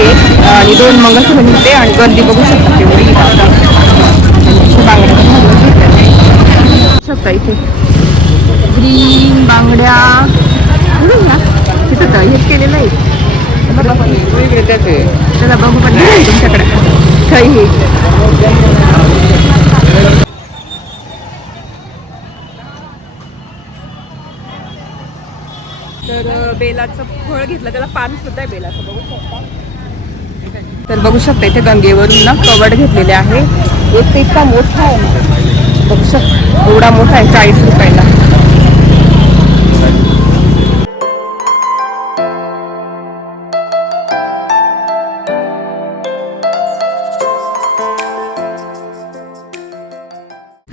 आहे आणि 2 मंगळसूत्र घेतले आणि गर्दी बघू शकता तेवढी बांगड्या शकता इथे ग्रीन बांगड्या तिथं हेच केलेलं आहे. त्याला बघू पण तुमच्याकडे काही तर बेलाचं फळ घेतलं त्याला पान सुद्धा आहे बेलाचं बघू शकता. तर बघू शकता इथे गंगेवरून ना कवड घेतलेले आहे. एक तर इतका मोठा आहे बघू शकता एवढा मोठा आहे 40 रुपयाला.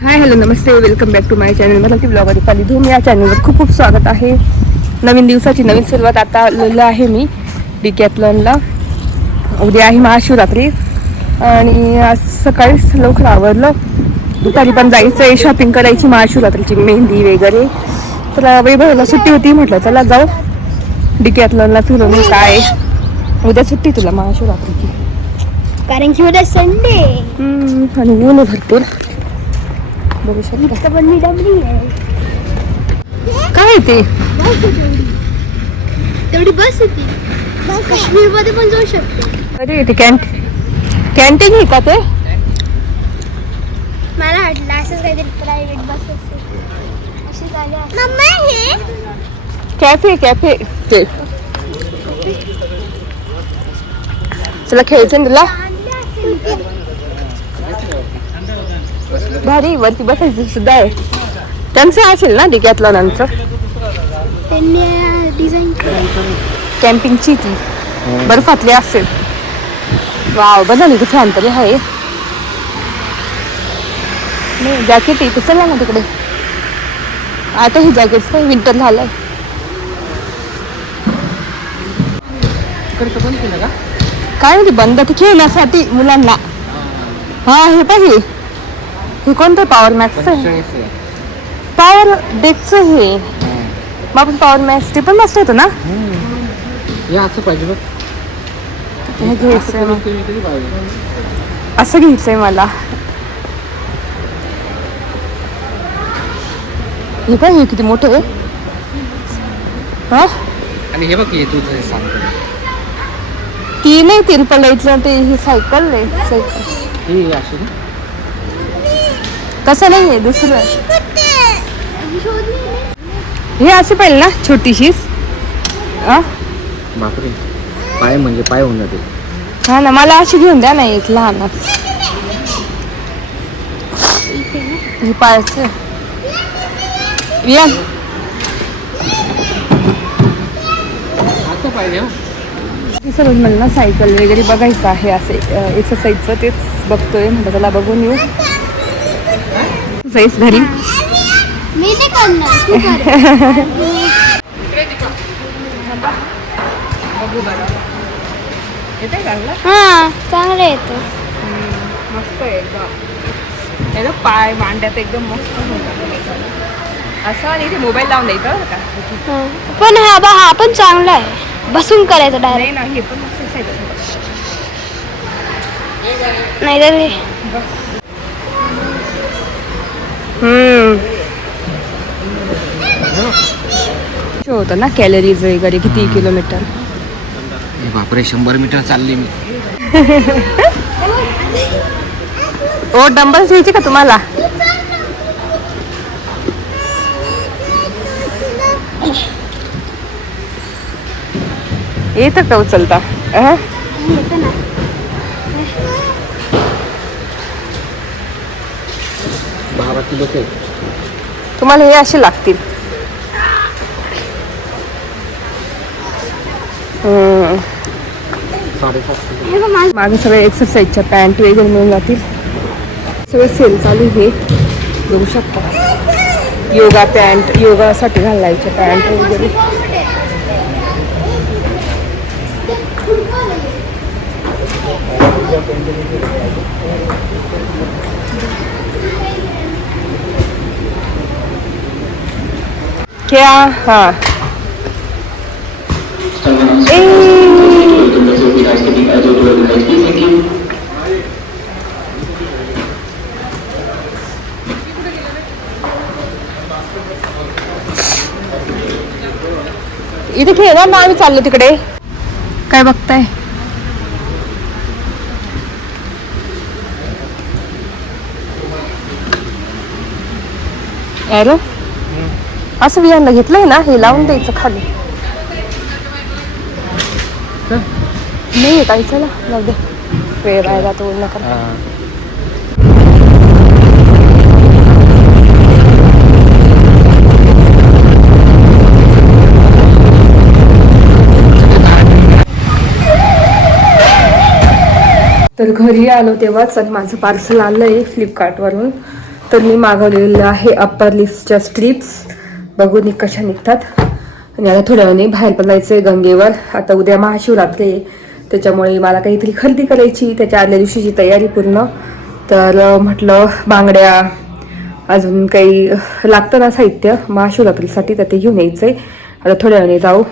हाय हॅलो नमस्ते welcome back to my channel. मला ती ब्लॉगर दीपाली धूम या चॅनलवर खूप खूप स्वागत आहे. नवीन दिवसाची नवीन सुरुवात. आता आलेलं आहे मी डिकॅथलॉनला. उद्या आहे महाशिवरात्री आणि आज सकाळीच लवकर आवरलं. दुपारी पण जायचं आहे शॉपिंग करायची महाशिवरात्रीची मेहंदी वगैरे. तर वैभवला सुट्टी होती म्हटलं चला जाऊ डिकॅथलॉनला फिरून. काय उद्या सुट्टी तुला महाशिवरात्रीची कारण की उद्या संडे आणि ऊन भरपूर बघू शकता. पण मी डबली आहे काय ते तेवढी बस येते काश्मीर मध्ये पण जाऊ शकते. अरे ते कॅन्टीन आहे का ते? मला वाटलं असंच काहीतरी प्रायव्हेट बस अशी झाली. कॅफे ते चला खेळायचं तुला भारी वरती बसायची सुद्धा आहे. त्यांचं असेल ना डिकॅथलॉनचं त्यांनी डिझाईन कॅम्पिंगची ती बर्फातली असेल. वाव बघा ना फॅन तरी आहे. नाही जॅकेट इथे चला ना तिकडे. आता ही जॅकेट काही विंटर झालंय. काय म्हणते बंद ते खेळण्यासाठी मुलांना. हा हे पाहिजे हे कोणतं पॉवर मॅक्स पॉवर डेकचं हे मग आपण पॉवर मॅक्स ते पण मस्त होतं ना. असं पाहिजे बघ हे घ्यायचंय असं घ्यायचंय मला. हे पण हे किती मोठं आहे. हा आणि हे बघ तू सांगतो ती नाही तिरपलायचं ते ही सायकल आहे सायकल हे अशी तसं नाही आहे दुसरं. हे असे पाहिजे ना छोटीशीच. बापरे पाय म्हणजे पाय होऊन जाते. हा ना मला अशी घेऊन द्या ना एक लहानच. हे पायाचं वियान असं पाहिजे सर मला ना सायकल वगैरे बघायचं आहे. असे एक्सरसाइजचं तेच बघतोय म्हटलं त्याला बघून येऊ. जाईस घरी मी नाही करणार तू कर. बघू बरं येते चांगलं. हा चांगलं येतं मस्त आहे एकदम. एकदम पाय मांड्यात एकदम मस्त असं आणि इथे मोबाईल लावून द्यायचा बरं का. पण हा पण चांगला आहे बसून करायचं डायरेक्ट. नाही हे पण मस्त नाही तर होतं ना कॅलरीज वगैरे किती किलोमीटर. बापरे 100 मीटर चालली मी. ओ डंबल्स घ्यायचे का तुम्हाला? येतं का उचलता? तुम्हाला हे असे लागतील. मागे सगळे एक्सरसाइजच्या पॅन्ट वगैरे मिळून जातील. सगळं सेल चालू आहे बघू शकता. योगा पॅन्ट योगासाठी घालायचे पॅन्ट वगैरे. क्या हाँ इथे खेळणार ना, आम्ही चाललो तिकडे. काय बघताय? अरे असं विहानला घेतलंय ना, हे लावून द्यायचं खाली. नाही काही, चला जाऊ दे, वेळ बाहेर जातो नका. तर घरी आलो तेव्हाच आणि माझं पार्सल आलंय फ्लिपकार्टवरून. तर मी मागवलेलं आहे अप्पर लिप्सच्या स्ट्रिप्स. बघून कशा निघतात. आणि आता थोड्या वेळाने बाहेर पण जायचं आहे गंगेवर. आता उद्या महाशिवरात्री आहे, त्याच्यामुळे मला काहीतरी खरेदी करायची, त्याच्या आदल्या दिवशीची तयारी पूर्ण. तर म्हटलं बांगड्या, अजून काही लागतं ना साहित्य महाशिवरात्रीसाठी, तर ते घेऊन यायचं आहे. आता थोड्या वेळाने जाऊ,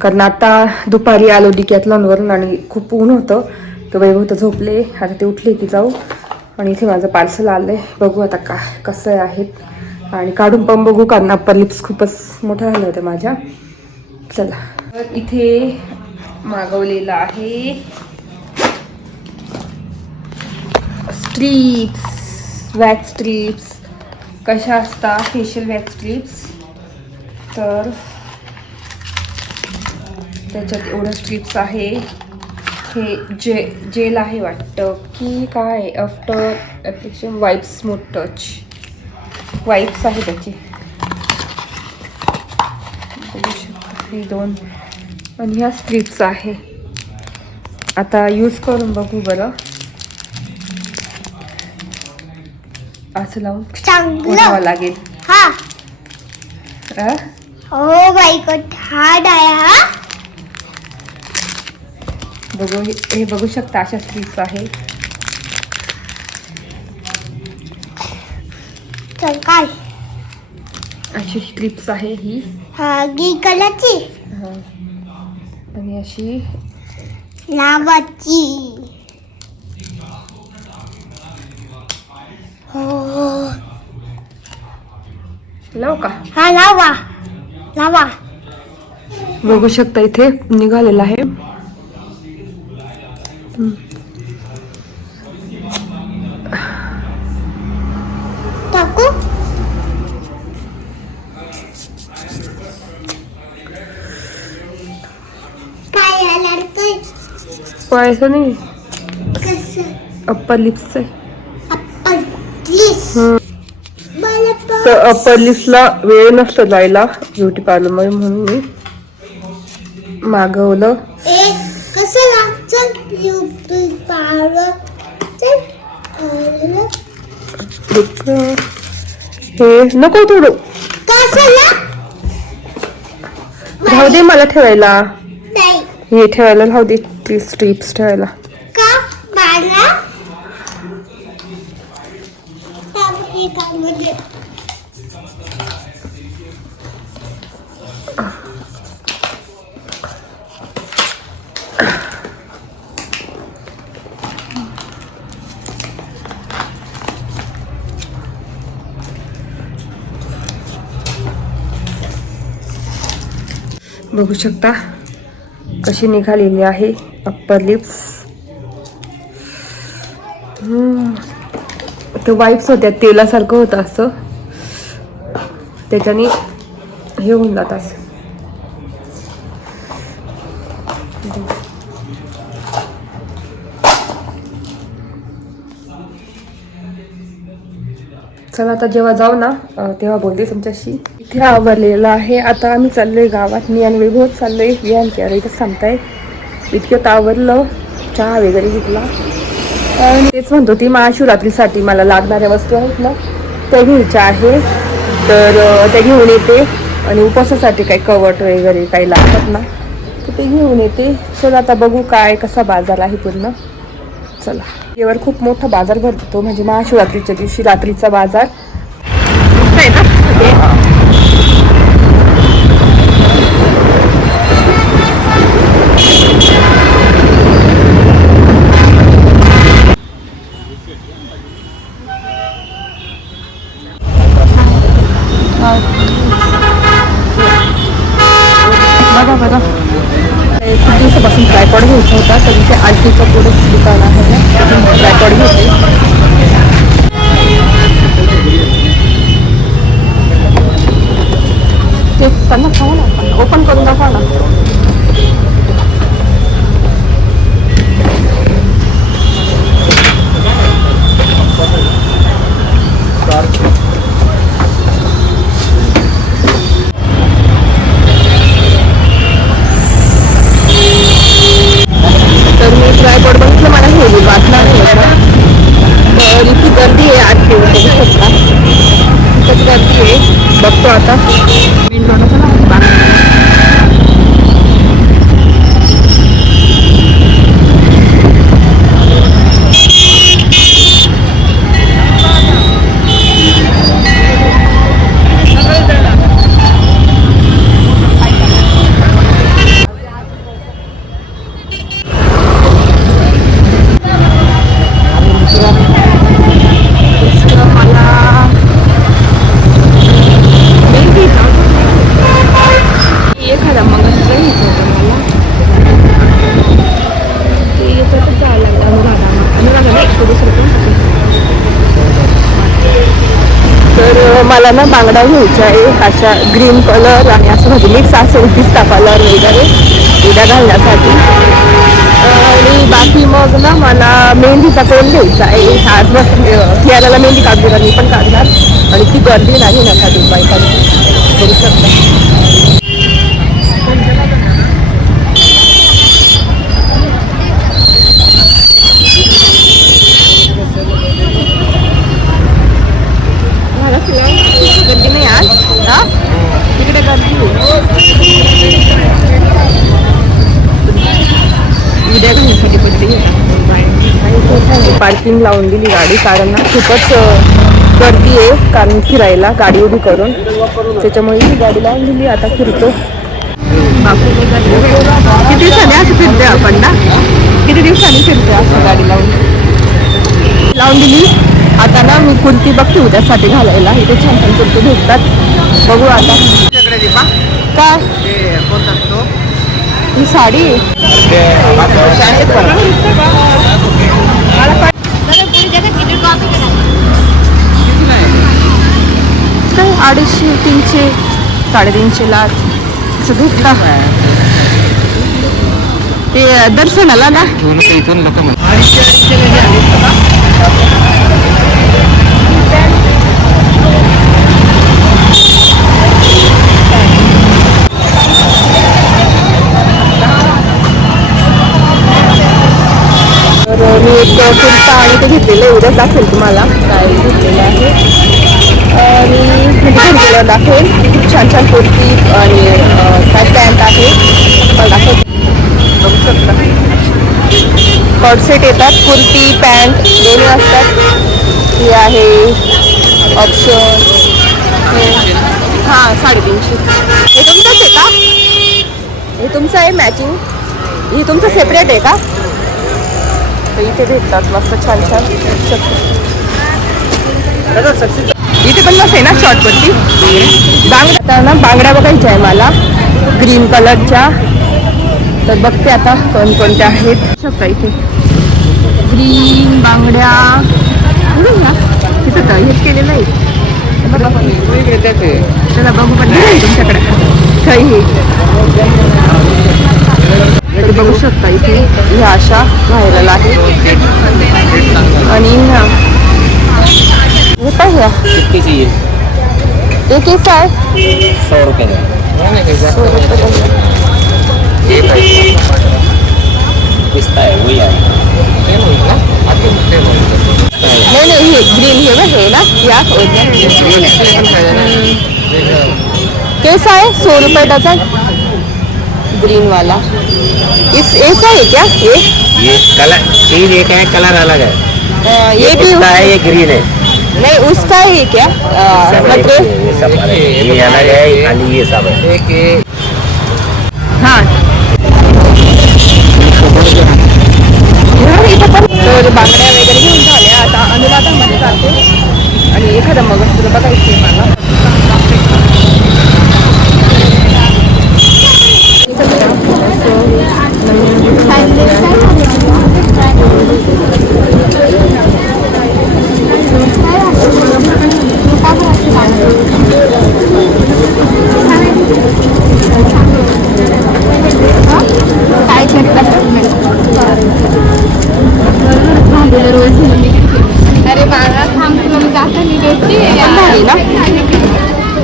कारण आता दुपारी आलो डिकॅथलॉनवरून आणि खूप ऊन होतं. तर वैभव तर झोपले, आता ते उठले की जाऊ. आणि इथे माझं पार्सल आलं आहे, बघू आता कसं आहेत. आणि काढून पण बघू, कारण अप्पर लिप्स खूपच मोठ्या झाल्या होत्या माझ्या. चला, तर इथे मागवलेलं आहे स्ट्रिप्स, वॅक्स स्ट्रिप्स. कशा असतात फेशियल वॅक्स स्ट्रिप्स. तर त्याच्यात एवढं स्ट्रिप्स आहे. हे जेल आहे वाटतं की काय, after application wipes smooth touch wipes आहे त्याची. बघू शकता हे दोन. आणि ह्या स्ट्रिप्स आहे. आता यूज करून बघू बरं. असं लावून ओढावं लागेल. हा हो बाई गॉड, हार्ड आहे हा. बघू, हे बघू शकता अशा स्ट्रिप्स आहे. तर काय अशी स्ट्रिप्स आहे ही. हा गी कलरची आणि अशी लावाची. हो लावू का? हा लावा लावा. बघू शकता इथे निघालेला आहे. टाकू काय आलं पाहायचं नाही, कसं अप्पर लिप्स आहे. Upper please. तर अप्पर लिप्सला वेळ नसतो जायला ब्युटी पार्लरमध्ये, म्हणून मी मागवलं. कसं लागतं ब्युटी पार्लर. हे नको थोडं, राहू दे मला ठेवायला. हे ठेवायला राहू दे, प्लीज स्ट्रिप्स ठेवायला. बघू शकता कशी निघालेली आहे अप्पर लिप्स. ते वाईप्स होत्या, तेलासारखं होतं असं, त्याच्याने हे होऊन जात असं. चला आता जेव्हा जाऊ ना तेव्हा बोलते तुमच्याशी. इथे आवरलेलं आहे. आता आम्ही चाललोय गावात, मी आणि वैभव चाललोय विहान केअर इथं सांगताय. इतकं आवरलं, चहा वगैरे घेतला आणि तेच म्हणतो ती महाशिवरात्रीसाठी मला लागणाऱ्या वस्तू आहेत ना त्या घ्यायच्या आहे. तर ते घेऊन येते. आणि उपवासासाठी काही कवट वगैरे काही लागतात ना तर ते घेऊन येते. चला आता बघू काय कसा बाजार आहे पूर्ण. चला, यावर खूप मोठा बाजार भरतो, म्हणजे महाशिवरात्रीच्या दिवशी रात्रीचा बाजार आहे ना. बघा ट्रायपॉड घ्यायचा होता, तर इथे आरतीचं पुढे दुकान आहे ना, ट्रायपॉड घेतली. ते त्यांना खाऊ ना, ओपन करून दाखवा ना. तर मी ट्रायपॉड बघितलं, मला हेवी वाटणार नाही. तर इतकी गर्दी आहे आज बघू शकता, खूपच गर्दी आहे. बघतो आता मेन रोडाचा ना एखादा मंगळसूत्र घ्यायचं होतं मला. ते याच्यातच जायला लागतं अनुराधा नाही तो दुसरं कोण. तर मला ना बांगडा घ्यायचा आहे अशा ग्रीन कलर आणि असं म्हणजे मिक्स असेल पिस्ता कलर वगैरे उद्या घालण्यासाठी. आणि बाकी मग ना मला मेहंदीचा कोण घ्यायचा आहे. आज बस फिरायला मेहंदी काढली तर मी पण काढणार. आणि ती गर्दी नाही घेण्यासाठी बायकांची करू शकता. गर्दी नाही आज हा तिकडे गर्दी उद्या घालण्यासाठी पडते. पार्किंग लावून दिली गाडी कारण ना खूपच गर्दी आहे. कारण फिरायला गाडी उभी करून त्याच्यामुळे ही गाडी लावून दिली. आता फिरतो. किती दिवसांनी असं फिरते आपण ना, किती दिवसांनी फिरते असं गाडी लावून दिली. आता ना मी कुर्ती बघते उद्यासाठी घालायला. इथे छान छान कुर्ती भेटतात. बघू आता काय ही साडी काय 250 300 350 ला असं भेटला. ते दर्शनाला ना इथून लोक तर मी एक कुर्ता आणि ते घेतलेलं आहे. उद्याच दाखवेल तुम्हाला काय घेतलेलं आहे. आणि म्हणजे घेतलेलं दाखवेल. खूप छान छान कुर्ती आणि काय पॅन्ट आहे दाखवेल. बघू शकता कॉर्ड सेट येतात. कुर्ती पॅन्ट दोन्ही असतात. हे आहे ऑप्शन. हां 350. हे तुमचंच आहे का? हे तुमचं आहे मॅचिंग? हे तुमचं सेपरेट आहे का? तर इथे भेटतात मस्त छान छान. इथे पण मस्त आहे ना शॉर्ट कुर्ती. आता ना बांगड्या बघायच्या आहे मला ग्रीन कलरच्या. तर बघते आता कोणकोणत्या आहेत. शकता इथे ग्रीन बांगड्या तिथं हेच केलेलं आहे. त्याला बघू पण तुमच्याकडे काही तर बघू शकता इथे ह्या अशा व्हायरल आहे. आणि ह्या हे काय ह्या एक कैसा आहे 100 रुपये पिस्ता है वही है नहीं नहीं ये ग्रीन है वह है ना या कैसा है 100 रुपये डजन ग्रीन वाला. इस ऐसा है क्या ये कलर चीज एक है कलर अलग है. ये भी पिस्ता है ये ग्रीन है. नहीं उसका है क्या मटेरियल. ये सब अलग है. ये अलग है खाली ये सब है. हाँ इथं पण तर बांगड्या वगैरे घेऊन झाल्या. आता अनुराधामध्ये जाते आणि एखादं मंगळसूत्र बघायचं आहे मला. अरे बाळा थांब तुला मी दाखवली भेटली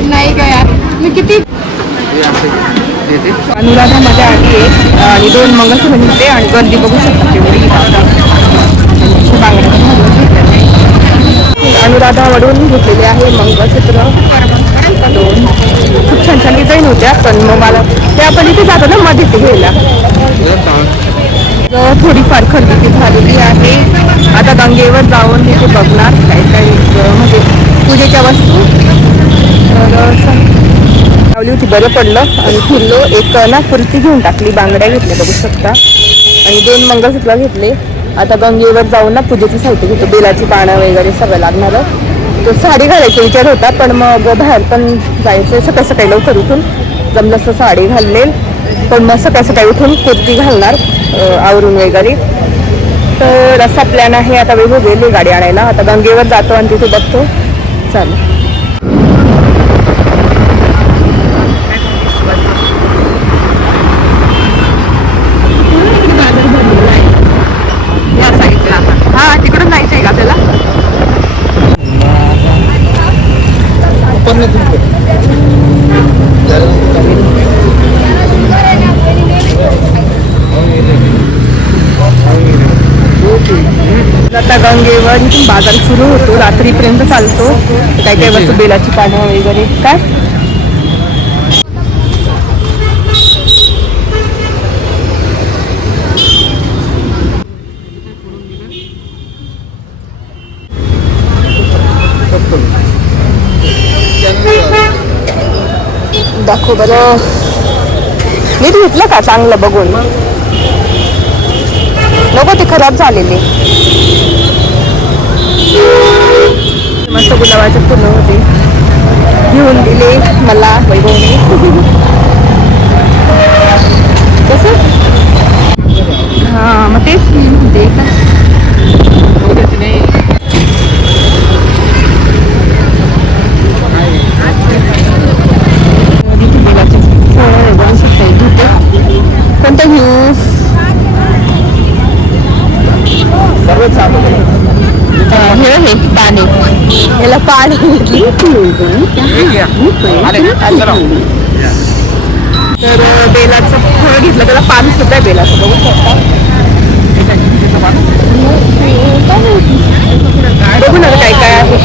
नाही का यार मी किती अनुराधामध्ये आली आहे आणि 2 मंगळसूत्र घेतले आणि गर्दी बघू शकता तेवढी अनुराधावरून घेतलेले आहे मंगळसूत्र 2. खूप छान छान डिझाईन होत्या पण मग मला ते आपण इथे जातो ना मध्ये ते घ्यायला थोडीफार खरेदी झालेली आहे. आता गंगेवर जाऊन तिथे बघणार काही काही म्हणजे पूजेच्या वस्तू लावली होती. बरं पडलं आणि फिरलो. एक ना कुर्ती घेऊन टाकली, बांगड्या घेतल्या बघू शकता आणि 2 मंगळसूत्र घेतले. आता गंगेवर जाऊन ना पूजेचं साहित्य घेतो, बेलाची पानं वगैरे सगळं लागणार. तो साडी घालायचा विचार होता पण मग बाहेर पण जायचं सकाळी सकाळी लवकर उठून जमलं असं साडी घालले पण मग सकाळी सकाळी उठून कुर्ती घालणार आवरून वगैरे. तर असा प्लॅन आहे. आता वेगवेगळे गाडी आणायला आता गंगेवर जातो आणि तिथे बघतो. चालेल हा तिकडून जायचं आहे का त्याला आता गंगेवर इथून बाजार सुरू होतो, रात्रीपर्यंत चालतो. काय काय वस्तू बेलाची पानं वगैरे काय दाखव बरं. नीट घेतलं का चांगलं बघून नको ते खराब झालेले. मस्त गुलाबाचे फुलं होते घेऊन दिले मला वैभवने. कसं हा मग तेच दे का कोणतं घेऊ हे पाणी याला पाणी तर बेलाचं फळ घेतलं त्याला पान सुद्धा आहे बेलाचं बघू शकता. बघू ना काय काय आहे.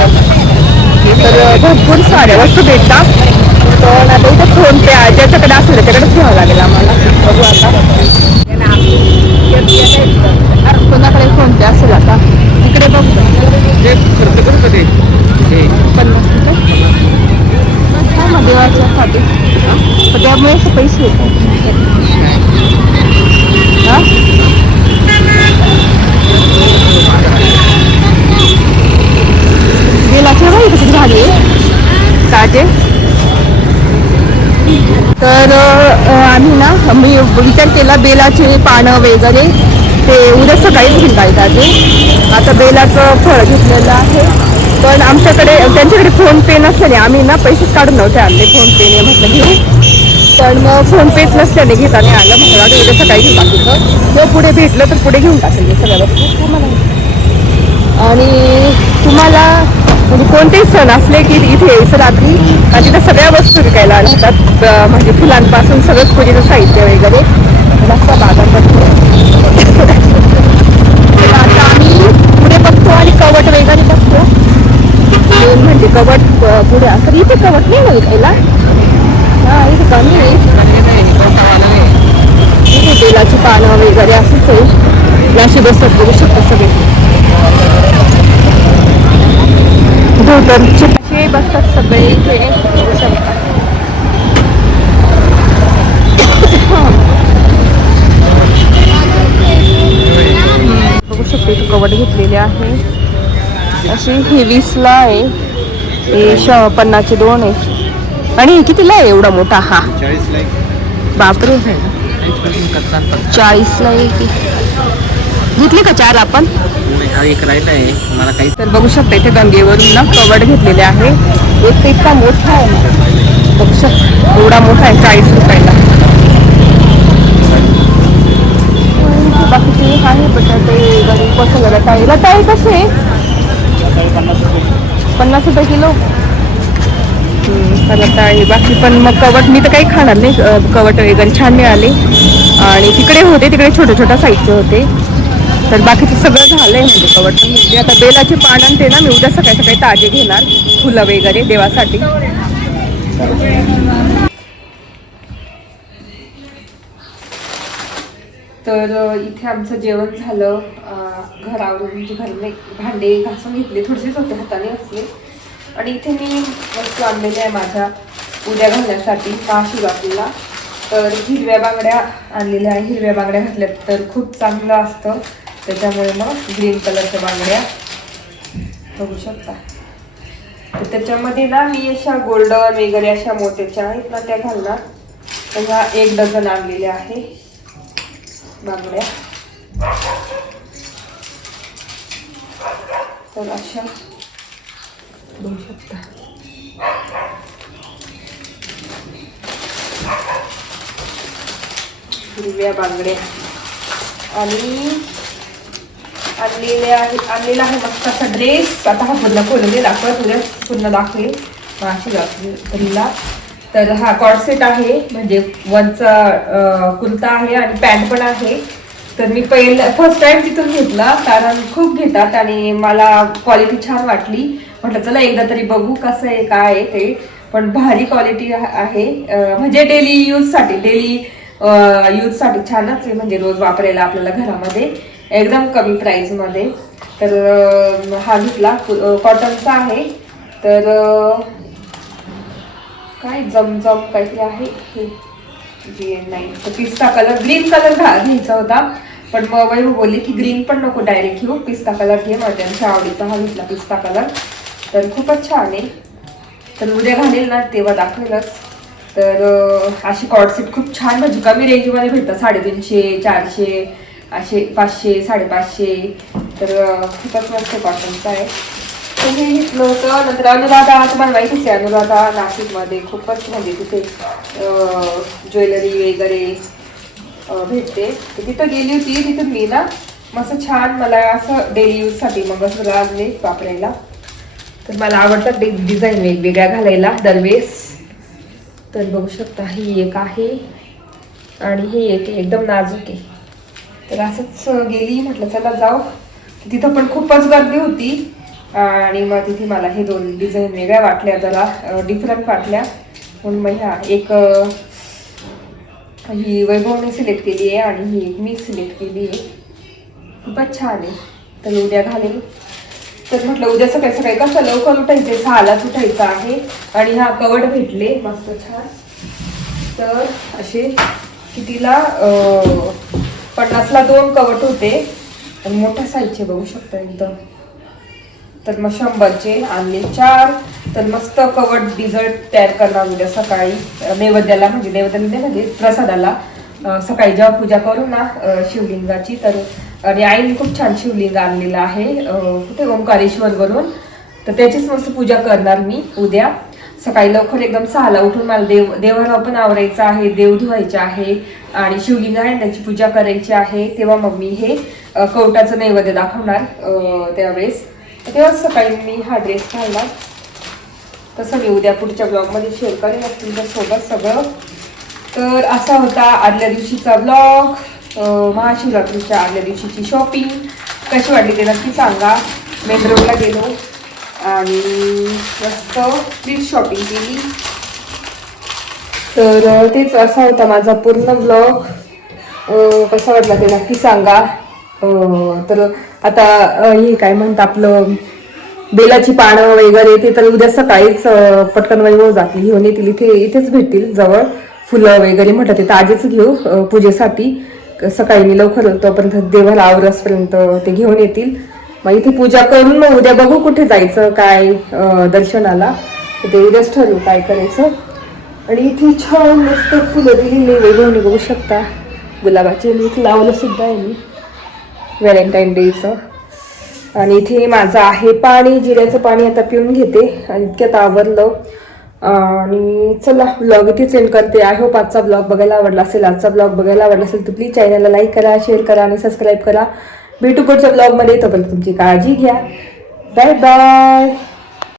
तर भरपूर साऱ्या वस्तू भेटतात पण आता इथं फोन पे ज्याच्याकडे असेल त्याच्याकडेच घ्यावं लागेल आम्हाला. बघू आता कोणाकडे फोन पे असेल आता तिकडे बघू. 50 रुपये हा देवाच्या खाते त्यामुळे असं पैसे येतात. हा बेलाचे बघा किती भारी आहे ताजे. तर आम्ही ना मी विचार केला बेलाचे पानं वगैरे ते उद्या सकाळीच घेता येतात. आता बेलाचं फळ घेतलेलं आहे पण आमच्याकडे त्यांच्याकडे फोन पे नसल्याने आम्ही ना पैसेच काढून नव्हते आणले. फोन पेने म्हटलं घेऊ पण मग फोन पेच नसल्याने घेता नाही आलं. म्हटलं उद्या सकाळी घेऊ बाकीचं किंवा पुढे भेटलं तर पुढे घेऊन टाकेल सगळ्या वस्तू तुम्हाला. आणि तुम्हाला म्हणजे कोणतेही सण असले की इथे यायचं रात्री आणि तिथं सगळ्या वस्तू विकायला राहतात. म्हणजे फुलांपासून सगळंच पूजेचं साहित्य वगैरे मस्त बाजार भरतो. आता आम्ही पुढे बघतो आणि कवट वगैरे बघतो. म्हणजे कवट पुढे असं इथे कवट नाही ना विकायला. हा इथे कमी आहे. इथे बेलाची पानं वगैरे असंच आहे. अशी बसत बघू शकतो सगळे धोतरचे असे बसतात सगळे इथे बघू शकता. बघू शकतो इथे कवट घेतलेले आहे. अशी हे 20ला आहे. हे 50चे 2 आहे. आणि कितीला आहे एवढा मोठा हा बापरे. 40ला एक घेतली का 4 आपण? एक राहिला आहे मला काही. तर बघू शकता इथे गंगेवरून ना कवड घेतलेले आहे. एक तर इतका मोठा आहे ना, बघू शकता एवढा मोठा आहे 40 रुपयाला. बाकीचे आहे बटाटे गरीब कसं रताळी रताळी कसे आहे? 50 रुपये किलो. रताळी बाकी पण मग कवट मी तर काही खाणार नाही. कवट वगैरे छान मिळाले आणि तिकडे होते तिकडे छोट्या छोट्या साईजचे होते. तर बाकीचं सगळं झालंय म्हणजे कवट पण घेतले. आता बेलाचे पान आणते ना मी उद्या सकाळी सकाळी ताजे घेणार फुलं वगैरे देवासाठी. तर इथे आमचं जेवण झालं. घरावरून म्हणजे घरने भांडे घासून घेतले, थोडेसेच होते हाताने घासले. आणि इथे मी वस्तू आणलेल्या आहे माझ्या उद्या घालण्यासाठी महाशिवरात्रीला. तर हिरव्या बांगड्या आणलेल्या आहे. हिरव्या बांगड्या घातल्यात तर खूप चांगलं असतं, त्याच्यामुळे मग ग्रीन कलरच्या बांगड्या बघू शकता. तर त्याच्यामध्ये ना मी अशा गोल्डन वगैरे अशा मोत्याच्या आहेत ना त्या घालणार. तर ह्या 1 डझन आणलेल्या आहे बांगड्या. तर अशा बघू शकता. हिरव्या बांगड्या आणि आणलेला आहे मस्त असा ड्रेस. आता हा पूर्ण खोलून दाखवत उद्या पूर्ण दाखवेल महाशिवरात्रीला. तर हा कॉर्ड सेट आहे, म्हणजे वरचा कुर्ता आहे आणि पॅन्ट पण आहे. तर मी फर्स्ट टाइम तिथून घेतला, कारण खूप घेतात आणि मला क्वालिटी छान वाटली. म्हटलं चला एकदा तरी बघू कसं आहे काय आहे ते. पण भारी क्वालिटी आहे, म्हणजे डेली यूजसाठी छानच आहे. म्हणजे रोज वापरायला आपल्याला घरामध्ये एकदम कमी प्राईसमध्ये. तर हा घेतला कॉटनचा आहे. तर काय जमजम काहीतरी आहे हे नाही. तर पिस्ता कलर ग्रीन कलर घ्यायचा होता, पण मग वैभव बोलली की ग्रीन पण नको डायरेक्ट घेऊ, पिस्ता कलर घे. मग त्यांच्या आवडीचा हा घेतला पिस्ता कलर. तर खूपच छान आहे. तर उद्या घालेल ना तेव्हा दाखवेलच. तर अशी कॉर्डसेट खूप छान म्हणजे कमी रेंजमध्ये भेटतात. 350, 400 असे 500, 550. तर खूपच मस्त कॉटनचा आहे. तर हे घेतलं होतं. नंतर अनुराधा तुम्हाला माहितीच आहे, अनुराधा नाशिकमध्ये खूपच म्हणजे तिथे ज्वेलरी वगैरे भेटते. तर तिथं गेली होती. तिथून मी ना मस्त छान मला असं डेली यूजसाठी मंगळसूत्र आणले वापरायला. तर मला आवडतात डिझाईन वेगवेगळ्या घालायला दरवेळेस. तर बघू शकता ही एक आहे आणि हे एक एकदम नाजूक आहे. तर असंच गेली, म्हटलं चला जाऊ. तिथं पण खूपच गर्दी होती आणि मग तिथे मला हे 2 डिझाईन वेगळ्या वाटल्या, जरा डिफरंट वाटल्या. म्हणून मग ह्या एक ही वैभवने सिलेक्ट केली आहे आणि ही एक मी सिलेक्ट केली आहे. खूपच छान आहे. तर उद्या घालेल. तर म्हटलं उद्या सकाळी सकाळी कसं लवकर उठायचे, 6लाच उठायचं आहे. आणि हा कवड भेटले मस्त छान. तर असे कितीला 50ला 2 कवट होते आणि मोठ्या साईजचे बघू शकता एकदम. तर मग 100चे आणले 4. तर मस्त कवट डिझर्ट तयार करणार उद्या सकाळी नैवेद्याला, म्हणजे प्रसादाला. सकाळी जेव्हा पूजा करू ना शिवलिंगाची, तर आणि आईने खूप छान शिवलिंग आणलेलं आहे कुठे ओंकारेश्वर वरून. तर त्याचीच मस्त पूजा करणार मी उद्या सकाळी लवकर एकदम 6ला उठून. मला देवाला पण आवरायचं आहे, देव धुवायचे आहे आणि शिवलिंग आहे त्याची पूजा करायची आहे. तेव्हा मग मी हे कवटाचं नैवेद्य दाखवणार त्यावेळेस. तेव्हाच सकाळी मी हा ड्रेस घालणार. तसं मी उद्या पुढच्या ब्लॉगमध्ये शेअर करेन तुमच्यासोबत सगळं. तर असा होता आदल्या दिवशीचा ब्लॉग. महाशिवरात्रीच्या आदल्या दिवशीची शॉपिंग कशी वाटली ते नक्की सांगा. मेन रोडला गेलो आणि मस्त स्ट्रीट शॉपिंग केली. तर तेच असा होता माझा पूर्ण ब्लॉग. कसा वाटला ते नक्की सांगा. तर आता हे काय म्हणतात आपलं बेलाची पानं वगैरे ते तर उद्या सकाळीच पटकन वैभव जातील घेऊन येतील. इथेच भेटतील जवळ फुलं वगैरे. म्हटलं ते ताजेच घेऊ पूजेसाठी. सकाळी मी लवकर तोपर्यंत देवाला आवरसपर्यंत ते घेऊन येतील. मग इथे पूजा करून मग उद्या बघू कुठे जायचं काय दर्शनाला. ते उद्याच ठरवू काय करायचं. आणि इथे छान मस्त फुलं दिलेली वेगळी बघू शकता. गुलाबाचे लीक लावलं सुद्धा आहे मी व्हॅलेंटाईन डेचं. आणि इथे माझं आहे पाणी, जिऱ्याचं पाणी आता पिऊन घेते आणि इतक्यात आवरलं. आणि चला ब्लॉग इथे सेंड करते. आय होप आजचा ब्लॉग बघायला आवडला असेल. आजचा ब्लॉग बघायला आवडला असेल तर प्लीज चॅनलला लाईक करा, शेअर करा आणि सबस्क्राईब करा. भेटू पुढच्या ब्लॉगमध्ये. तोपर्यंत तुमची काळजी घ्या. Bye bye.